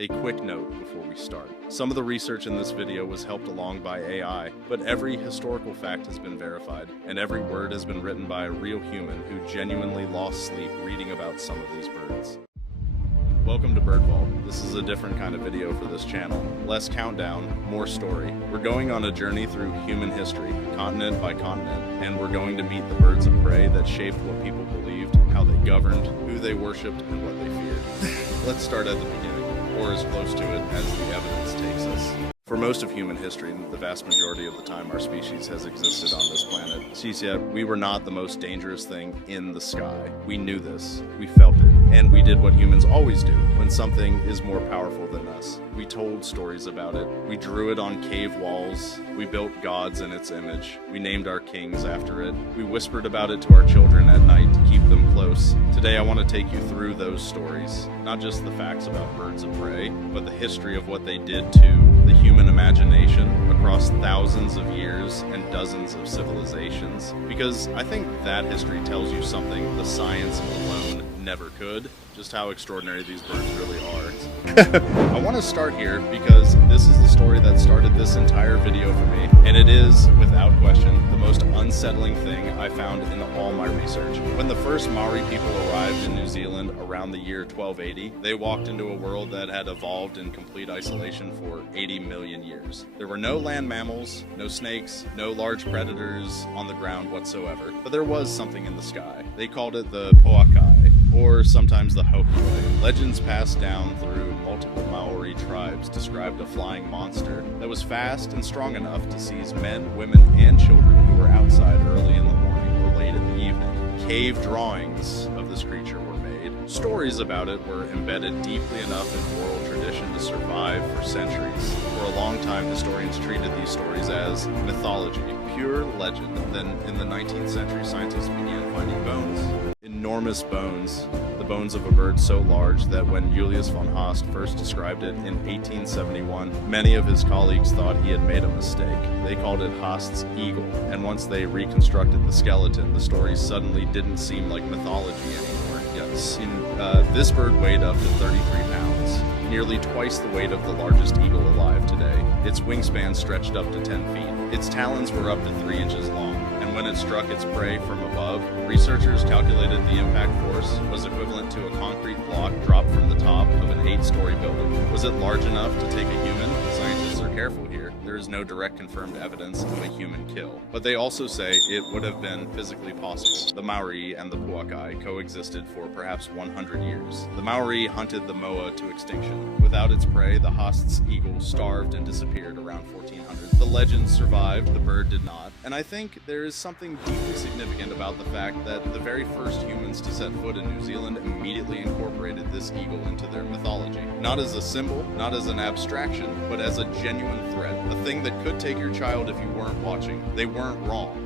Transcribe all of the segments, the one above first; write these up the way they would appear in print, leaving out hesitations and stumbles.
A quick note before we start. Some of the research in this video was helped along by AI, but every historical fact has been verified, and every word has been written by a real human who genuinely lost sleep reading about some of these birds. Welcome to Bird Vault. This is a different kind of video for this channel. Less countdown, more story. We're going on a journey through human history, continent by continent, and we're going to meet the birds of prey that shaped what people believed, how they governed, who they worshipped, and what they feared. Let's start at the beginning, or as close to it as the evidence takes us. For most of human history, the vast majority of the time our species has existed on this planet, yet we were not the most dangerous thing in the sky. We knew this, we felt it, and we did what humans always do when something is more powerful than us. We told stories about it, we drew it on cave walls, we built gods in its image, we named our kings after it, we whispered about it to our children at night to keep them close. Today I want to take you through those stories, not just the facts about birds of prey, but the history of what they did to the human imagination across thousands of years and dozens of civilizations, because I think that history tells you something the science alone never could, just how extraordinary these birds really are. I want to start here because this is the story that started this entire video for me, and it is, without question, the most unsettling thing I found in all my research. When the first Maori people arrived in New Zealand around the year 1280, they walked into a world that had evolved in complete isolation for 80 million years. There were no land mammals, no snakes, no large predators on the ground whatsoever, but there was something in the sky. They called it the Pouākai, or sometimes the Hokioi. Legends passed down through multiple Māori tribes described a flying monster that was fast and strong enough to seize men, women, and children who were outside early in the morning or late in the evening. Cave drawings of this creature were made. Stories about it were embedded deeply enough in oral tradition to survive for centuries. For a long time, historians treated these stories as mythology, pure legend. Then, in the 19th century, scientists began finding bones. Enormous bones, the bones of a bird so large that when Julius von Haast first described it in 1871, many of his colleagues thought he had made a mistake. They called it Haast's eagle, and once they reconstructed the skeleton, the stories suddenly didn't seem like mythology anymore. Yes, this bird weighed up to 33 pounds, nearly twice the weight of the largest eagle alive today. Its wingspan stretched up to 10 feet. Its talons were up to 3 inches long, and when it struck its prey from above, researchers calculated the impact force was equivalent to a concrete block dropped from the top of an 8-story building. Was it large enough to take a human? Scientists are careful here. There is no direct confirmed evidence of a human kill, but they also say it would have been physically possible. The Māori and the Pouākai coexisted for perhaps 100 years. The Māori hunted the moa to extinction. Without its prey, the Haast's eagle starved and disappeared around 1400. The legend survived, the bird did not, and I think there is something deeply significant about the fact that the very first humans to set foot in New Zealand immediately incorporated this eagle into their mythology. Not as a symbol, not as an abstraction, but as a genuine threat. A thing that could take your child if you weren't watching. They weren't wrong.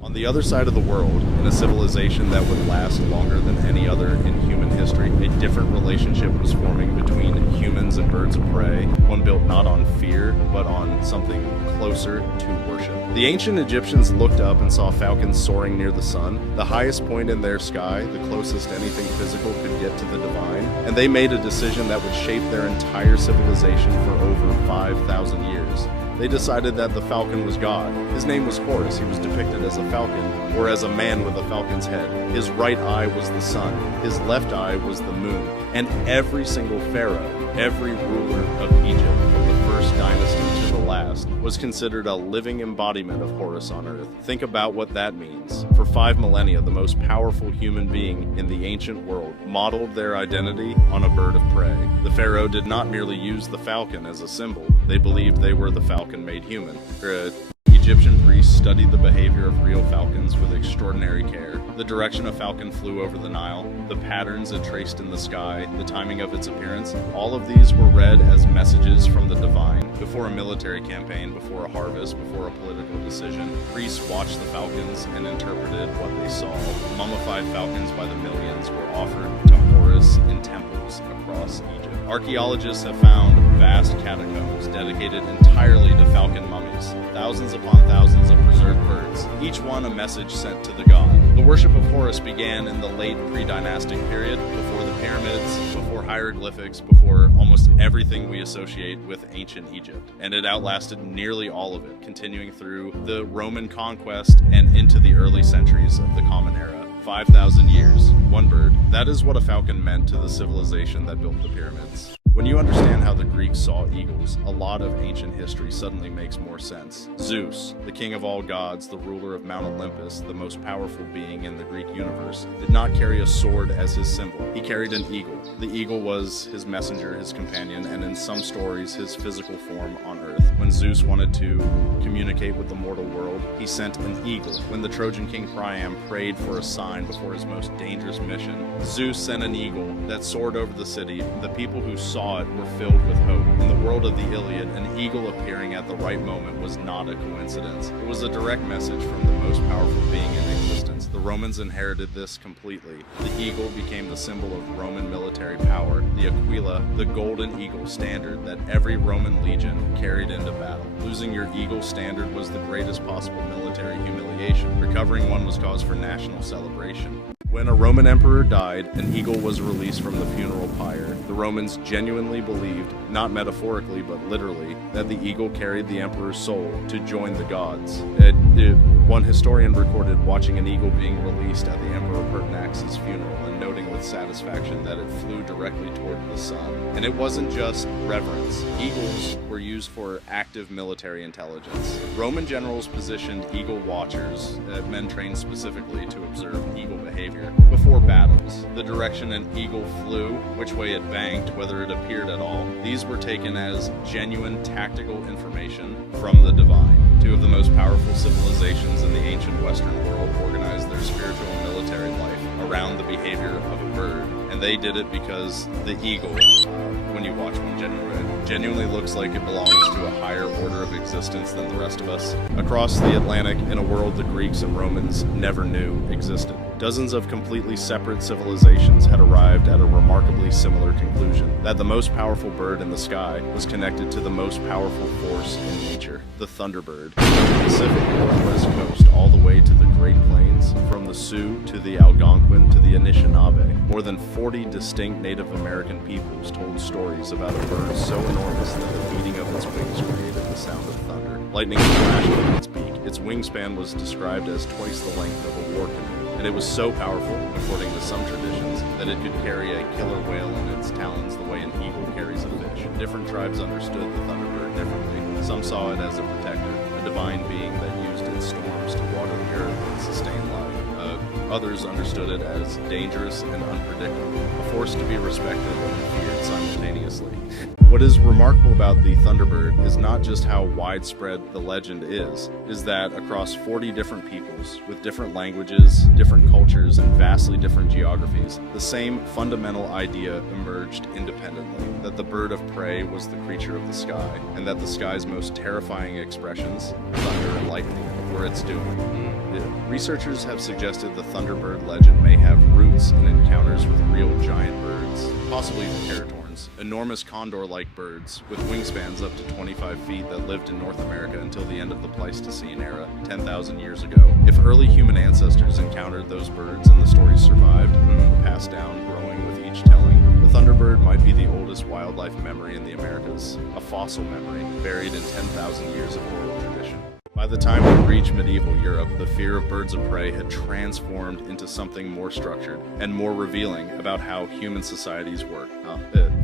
On the other side of the world, in a civilization that would last longer than any other in human history, a different relationship was forming between humans and birds of prey, one built not on fear, but on something closer to worship. The ancient Egyptians looked up and saw falcons soaring near the sun, the highest point in their sky, the closest anything physical could get to the divine, and they made a decision that would shape their entire civilization for over 5,000 years. They decided that the falcon was God. His name was Horus. He was depicted as a falcon, or as a man with a falcon's head. His right eye was the sun. His left eye was the moon. And every single pharaoh, every ruler of Egypt, from the first dynasty to the last, was considered a living embodiment of Horus on earth. Think about what that means. For 5 millennia, the most powerful human being in the ancient world modeled their identity on a bird of prey. The pharaoh did not merely use the falcon as a symbol. They believed they were the falcon made human. Egyptian priests studied the behavior of real falcons with extraordinary care. The direction a falcon flew over the Nile, the patterns it traced in the sky, the timing of its appearance, all of these were read as messages from the divine. Before a military campaign, before a harvest, before a political decision, priests watched the falcons and interpreted what they saw. Mummified falcons by the millions were offered to Horus in temples across Egypt. Archaeologists have found vast catacombs dedicated entirely to falcon mummies, thousands upon thousands of preserved birds, each one a message sent to the god. The The worship of Horus began in the late pre-dynastic period, before the pyramids, before hieroglyphics, before almost everything we associate with ancient Egypt. And it outlasted nearly all of it, continuing through the Roman conquest and into the early centuries of the Common Era. 5,000 years, one bird. That is what a falcon meant to the civilization that built the pyramids. When you understand how the Greeks saw eagles, a lot of ancient history suddenly makes more sense. Zeus, the king of all gods, the ruler of Mount Olympus, the most powerful being in the Greek universe, did not carry a sword as his symbol. He carried an eagle. The eagle was his messenger, his companion, and in some stories, his physical form on Earth. When Zeus wanted to communicate with the mortal world, he sent an eagle. When the Trojan king Priam prayed for a sign before his most dangerous mission, Zeus sent an eagle that soared over the city. The people who saw it were filled with hope. In the world of the Iliad, an eagle appearing at the right moment was not a coincidence. It was a direct message from the most powerful being in existence. The Romans inherited this completely. The eagle became the symbol of Roman military power, the aquila, the golden eagle standard that every Roman legion carried into battle. Losing your eagle standard was the greatest possible military humiliation. Recovering one was cause for national celebration. When a Roman emperor died, an eagle was released from the funeral pyre. The Romans genuinely believed, not metaphorically but literally, that the eagle carried the emperor's soul to join the gods. One historian recorded watching an eagle being released at the Emperor Pertinax's funeral and noting with satisfaction that it flew directly toward the sun. And it wasn't just reverence. Eagles were used for active military intelligence. Roman generals positioned eagle watchers, men trained specifically to observe eagle behavior, before battles. The direction an eagle flew, which way it banked, whether it appeared at all, these were taken as genuine tactical information from the divine. Two of the most powerful civilizations in the ancient Western world organized their spiritual and military life around the behavior of a bird. And they did it because the eagle, when you watch one, genuinely looks like it belongs to a higher order of existence than the rest of us. Across the Atlantic, in a world the Greeks and Romans never knew existed, dozens of completely separate civilizations had arrived at a remarkably similar conclusion, that the most powerful bird in the sky was connected to the most powerful force in nature, the Thunderbird. From the Pacific Northwest coast all the way to the Great Plains, from the Sioux to the Algonquin to the Anishinaabe, more than 40 distinct Native American peoples told stories about a bird so enormous that the beating of its wings created the sound of thunder. Lightning flashed from its beak. Its wingspan was described as twice the length of a war canoe, and it was so powerful, according to some traditions, that it could carry a killer whale in its talons the way an eagle carries a fish. Different tribes understood the Thunderbird differently. Some saw it as a protector, a divine being that used its storms to water the earth and sustain life. Others understood it as dangerous and unpredictable, a force to be respected and feared simultaneously. What is remarkable about the Thunderbird is not just how widespread the legend is that across 40 different peoples, with different languages, different cultures, and vastly different geographies, the same fundamental idea emerged independently, that the bird of prey was the creature of the sky, and that the sky's most terrifying expressions, thunder and lightning, were its doing. Researchers have suggested the Thunderbird legend may have roots in encounters with real giant birds, possibly paratorns, enormous condor-like birds with wingspans up to 25 feet that lived in North America until the end of the Pleistocene era, 10,000 years ago. If early human ancestors encountered those birds and the stories survived, passed down, growing with each telling, the Thunderbird might be the oldest wildlife memory in the Americas, a fossil memory buried in 10,000 years of oral tradition. By the time we reached medieval Europe, the fear of birds of prey had transformed into something more structured and more revealing about how human societies work.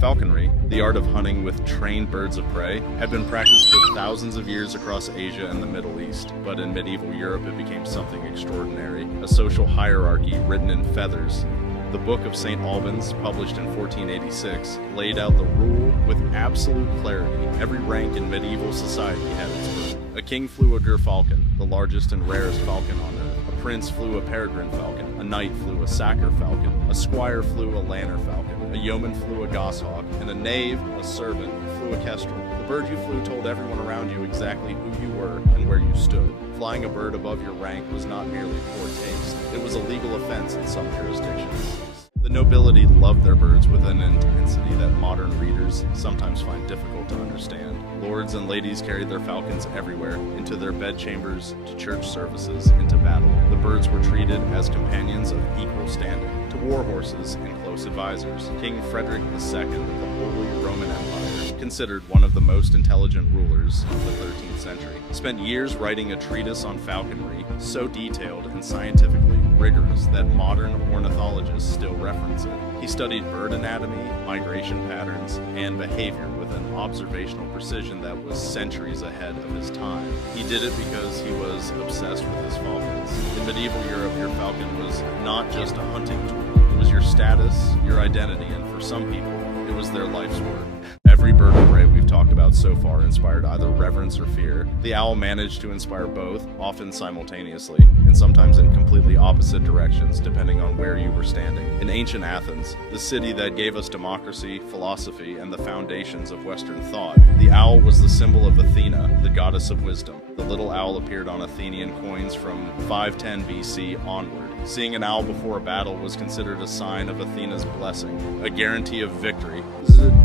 Falconry, the art of hunting with trained birds of prey, had been practiced for thousands of years across Asia and the Middle East, but in medieval Europe it became something extraordinary, a social hierarchy written in feathers. The Book of St. Albans, published in 1486, laid out the rule with absolute clarity. Every rank in medieval society had its bird. A king flew a gerfalcon, the largest and rarest falcon on earth. A prince flew a peregrine falcon. A knight flew a saker falcon. A squire flew a lanner falcon. A yeoman flew a goshawk. And a knave, a servant, flew a kestrel. The bird you flew told everyone around you exactly who you were and where you stood. Flying a bird above your rank was not merely poor taste. It was a legal offense in some jurisdictions. The nobility loved their birds with an intensity that modern readers sometimes find difficult to understand. Lords and ladies carried their falcons everywhere, into their bedchambers, to church services, into battle. The birds were treated as companions of equal standing, to war horses and close advisors. King Frederick II of the Holy Roman Empire, considered one of the most intelligent rulers of the 13th century, spent years writing a treatise on falconry, so detailed and scientifically rigorous that modern ornithologists still reference it. He studied bird anatomy, migration patterns, and behavior with an observational precision that was centuries ahead of his time. He did it because he was obsessed with his falcons. In medieval Europe, your falcon was not just a hunting tool. It was your status, your identity, and for some people, it was their life's work. Every bird of prey we've talked about so far inspired either reverence or fear. The owl managed to inspire both, often simultaneously, and sometimes in completely opposite directions, depending on where you were standing. In ancient Athens, the city that gave us democracy, philosophy, and the foundations of Western thought, the owl was the symbol of Athena, the goddess of wisdom. The little owl appeared on Athenian coins from 510 BC onward. Seeing an owl before a battle was considered a sign of Athena's blessing, a guarantee of victory.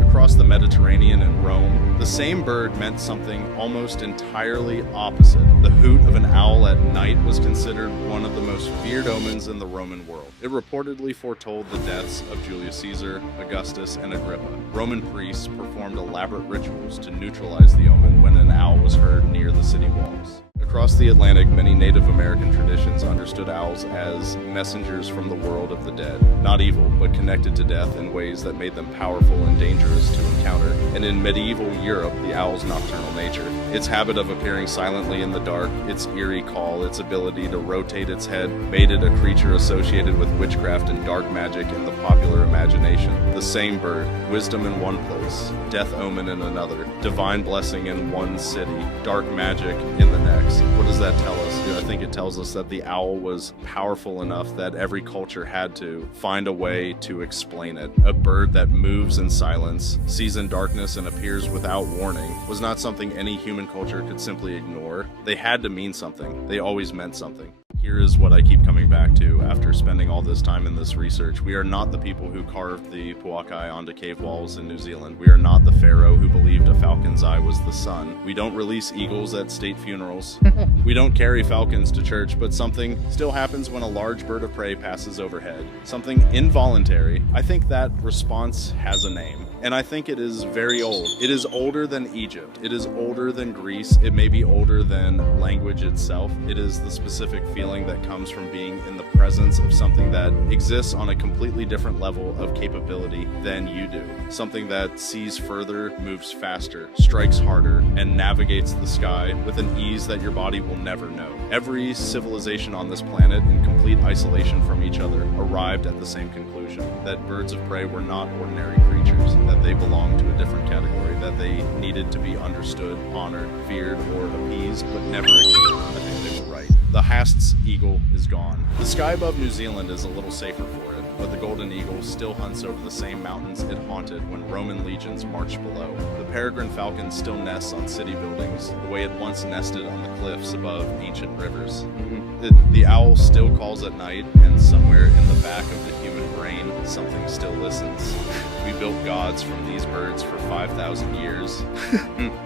Across the Mediterranean and Rome, the same bird meant something almost entirely opposite. The hoot of an owl at night was considered one of the most feared omens in the Roman world. It reportedly foretold the deaths of Julius Caesar, Augustus, and Agrippa. Roman priests performed elaborate rituals to neutralize the omen when an owl was heard near the city walls. Across the Atlantic, many Native American traditions understood owls as messengers from the world of the dead. Not evil, but connected to death in ways that made them powerful and dangerous to encounter. And in medieval Europe, the owl's nocturnal nature, its habit of appearing silently in the dark, its eerie call, its ability to rotate its head, made it a creature associated with witchcraft and dark magic in the popular imagination. The same bird, wisdom in one place, death omen in another, divine blessing in one city, dark magic in the next. What does that tell us? I think it tells us that the owl was powerful enough that every culture had to find a way to explain it. A bird that moves in silence, sees in darkness, and appears without warning was not something any human culture could simply ignore. They had to mean something. They always meant something. Here is what I keep coming back to after spending all this time in this research. We are not the people who carved the Pouākai onto cave walls in New Zealand. We are not the pharaoh who believed a falcon's eye was the sun. We don't release eagles at state funerals. We don't carry falcons to church, but something still happens when a large bird of prey passes overhead. Something involuntary. I think that response has a name. And I think it is very old. It is older than Egypt. It is older than Greece. It may be older than language itself. It is the specific feeling that comes from being in the presence of something that exists on a completely different level of capability than you do. Something that sees further, moves faster, strikes harder, and navigates the sky with an ease that your body will never know. Every civilization on this planet, in complete isolation from each other, arrived at the same conclusion, that birds of prey were not ordinary creatures, that they belonged to a different category, that they needed to be understood, honored, feared, or appeased, but never ignored. I think they were right. The Haast's eagle is gone. The sky above New Zealand is a little safer for it, but the golden eagle still hunts over the same mountains it haunted when Roman legions marched below. The peregrine falcon still nests on city buildings, the way it once nested on the cliffs above ancient rivers. The owl still calls at night, and somewhere in the back of the human brain, something still listens. We built gods from these birds for 5,000 years.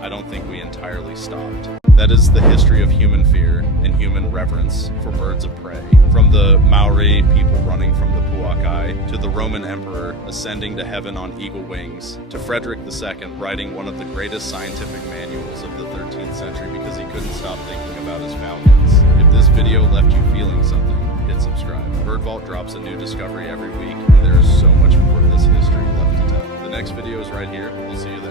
I don't think we entirely stopped. That is the history of human fear and human reverence for birds of prey. From the Māori people running from the Pouākai, to the Roman emperor ascending to heaven on eagle wings, to Frederick II writing one of the greatest scientific manuals of the 13th century because he couldn't stop thinking about his falcons. If this video left you feeling something, hit subscribe. Bird Vault drops a new discovery every week, and there is so much more of this history left to tell. The next video is right here. We'll see you there.